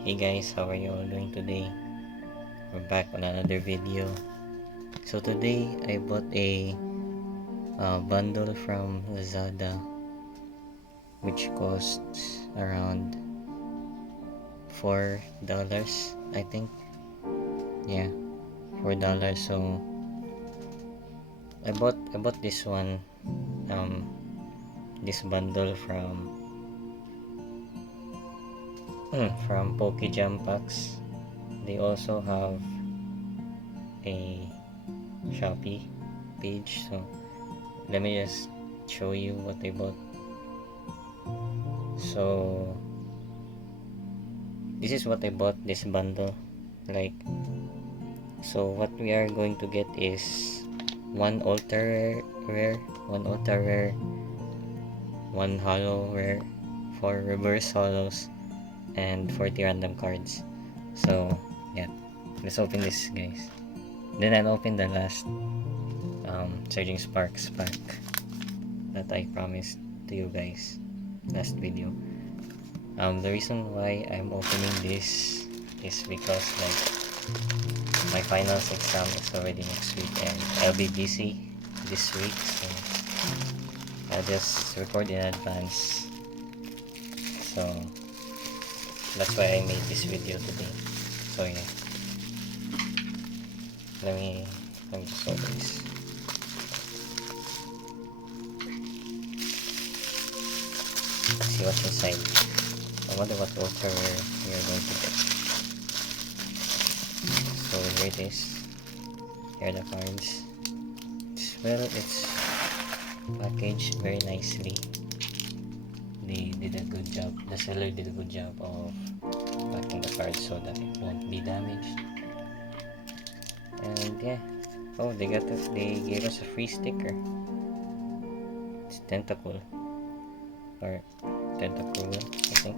Hey guys, how are you all doing today? We're back on another video. So today I bought a bundle from Lazada which costs around $4, I think. Yeah, $4. So I bought this one, this bundle from Pokejam Packs. They also have a Shopee page, so let me just show you what I bought. So this is what I bought, this bundle. So what we are going to get is one ultra rare, one hollow rare, 4 reverse hollows, and 40 random cards. So yeah, let's open this, guys. Then I'll open the last Surging Sparks pack that I promised to you guys last video. The reason why I'm opening this is because my finals exam is already next week and I'll be busy this week, so I'll just record in advance. So that's why I made this video today. So yeah, let me just open this. Let's see what's inside. I wonder what ultra rare we are going to get. So here it is. Here are the cards. It's packaged very nicely. They did a good job. The seller did a good job of packing the cards so that it won't be damaged. And yeah. Oh, they gave us a free sticker. It's Tentacle or Tentacruel, I think.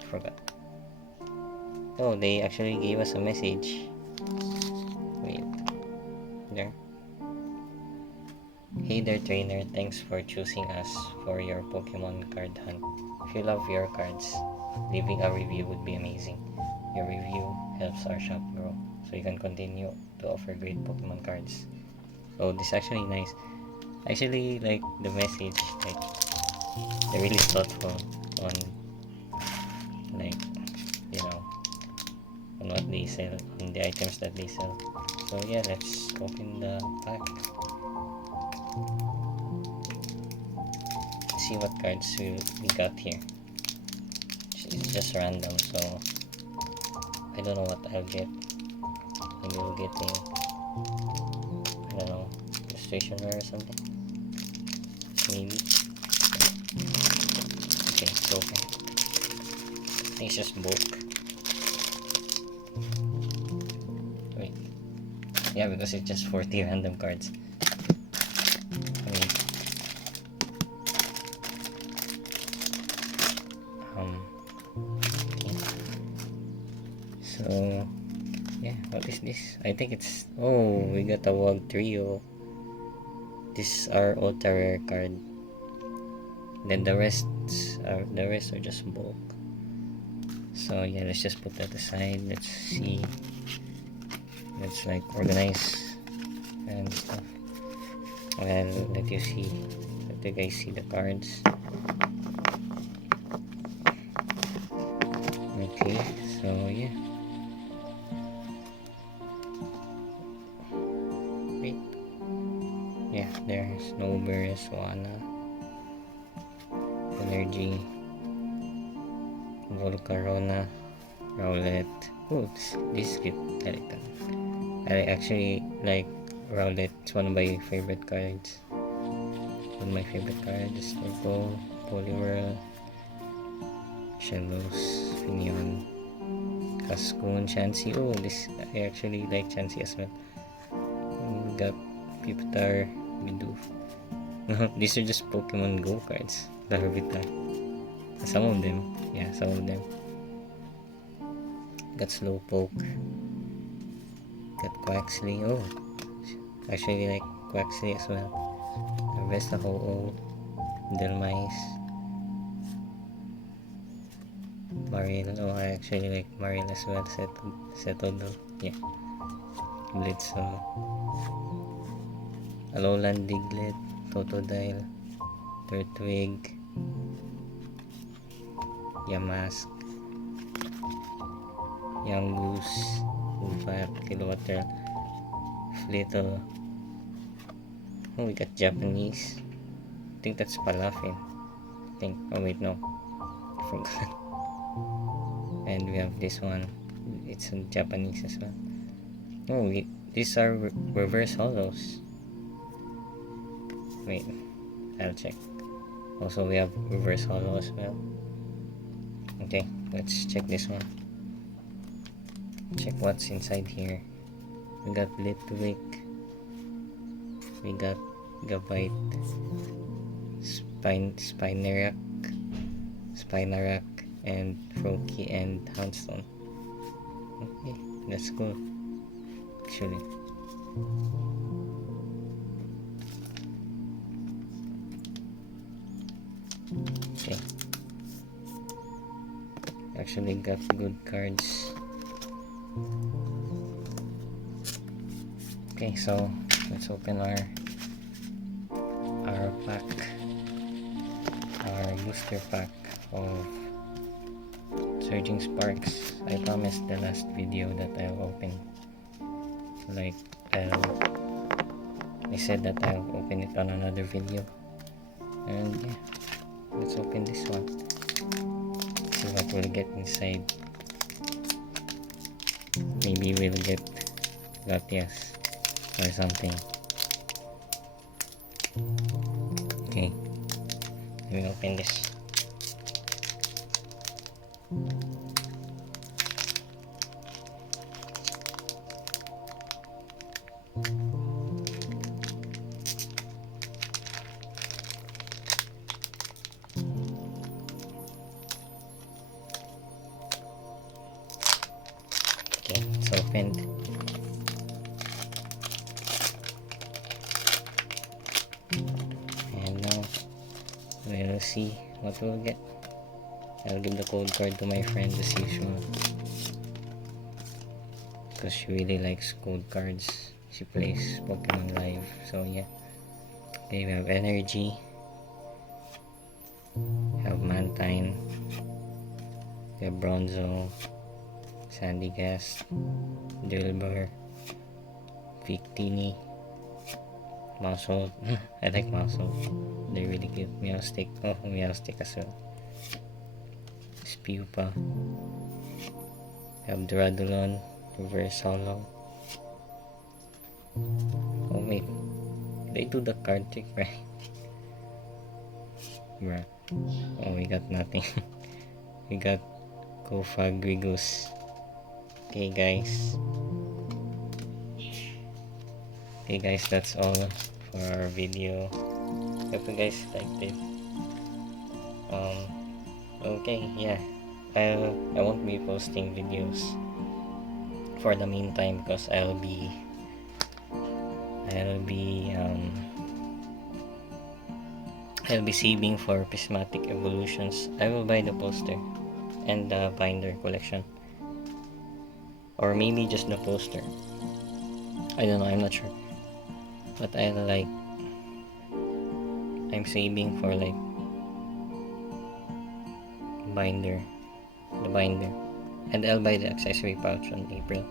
I forgot. Oh, they actually gave us a message. Wait. There. Hey there, trainer. Thanks for choosing us for your Pokemon card hunt. If you love your cards, leaving a review would be amazing. Your review helps our shop grow, so you can continue to offer great Pokemon cards. Oh, this is actually nice. I actually like the message. They're really thoughtful on you know on what they sell, on the items that they sell. So yeah, let's open the pack. Let's see what cards we got here. It's just random, so I don't know what I'll get. Maybe we'll get a, I don't know, illustration or something. Maybe. Okay, it's open. I think it's just bulk. Wait. Yeah, because it's just 40 random cards. I mean, okay. So yeah, what is this? I think it's, oh, we got a Wog Trio. This is our ultra rare card. Then the rest are just bulk. So yeah, let's just put that aside. Let's see. Let's organize and stuff. I'll let you guys see the cards. Okay, so yeah. Wait. Yeah, there's Snowbird, Swana, Energy, Volcarona, Rowlet. Oh, this is cute. I like that. I actually like Rowlet. It's one of my favorite cards. One of my favorite cards. Turbo, Poliwhirl, Shellos, Finion, Cascoon, Chansey. Oh, this, I actually like Chansey as well. We got Pipitar, Bidoof. These are just Pokemon Go cards. Larvitar. Some of them. Yeah, some of them. Got Slowpoke. Got Quaxley. Oh, actually like Quaxley as well. Harvesta Ho-Oh. Delmise. Mariel. Oh, I actually like Mariel as well. Setodo. Yeah. Blitzle. Alolan Diglett. Totodile. Turtwig. Yamask. Yangoose. Ubat. Kilowattrel. Flittle. Oh, we got Japanese. I think that's Palafin. Oh wait, no. I forgot. And we have this one. It's in Japanese as well. Oh, these are reverse hollows. Wait, I'll check. Also, we have reverse hollow as well. Okay, let's check this one. Check what's inside here. We got Litwick. We got Gabite. Spinarak, and Froakie, and Houndstone. Okay, that's cool. Actually. Okay. Actually got good cards. Okay, so let's open our pack. Our booster pack of Surging Sparks. I promised the last video that I'll open, like, I said that I'll open it on another video, and yeah, let's open this one. See what we'll get inside. Maybe we'll get Latias or something. Okay, let me open this. Okay, it's opened. And now we'll see what we'll get. I'll give the code card to my friend as usual, because she really likes code cards. She plays Pokemon Live, so yeah. Okay, we have Energy, we have Mantine, we have Bronzo, Sandygast, Dilbur, Victini, Maushold. I like Maushold. They're really cute. Meowstic. Oh, Meowstic as well. Spupa. We have Duradulon, Reverse Hollow. Oh wait, they do the card trick, right? Bruh. Oh, we got nothing. We got Cofagrigus. Okay guys, that's all for our video. Hope you guys liked it. Okay, yeah, I won't be posting videos for the meantime, because I'll be saving for Prismatic Evolutions. I will buy the poster and the binder collection, or maybe just the poster. I don't know, I'm not sure. But I'm saving for like the binder, and I'll buy the accessory pouch on April.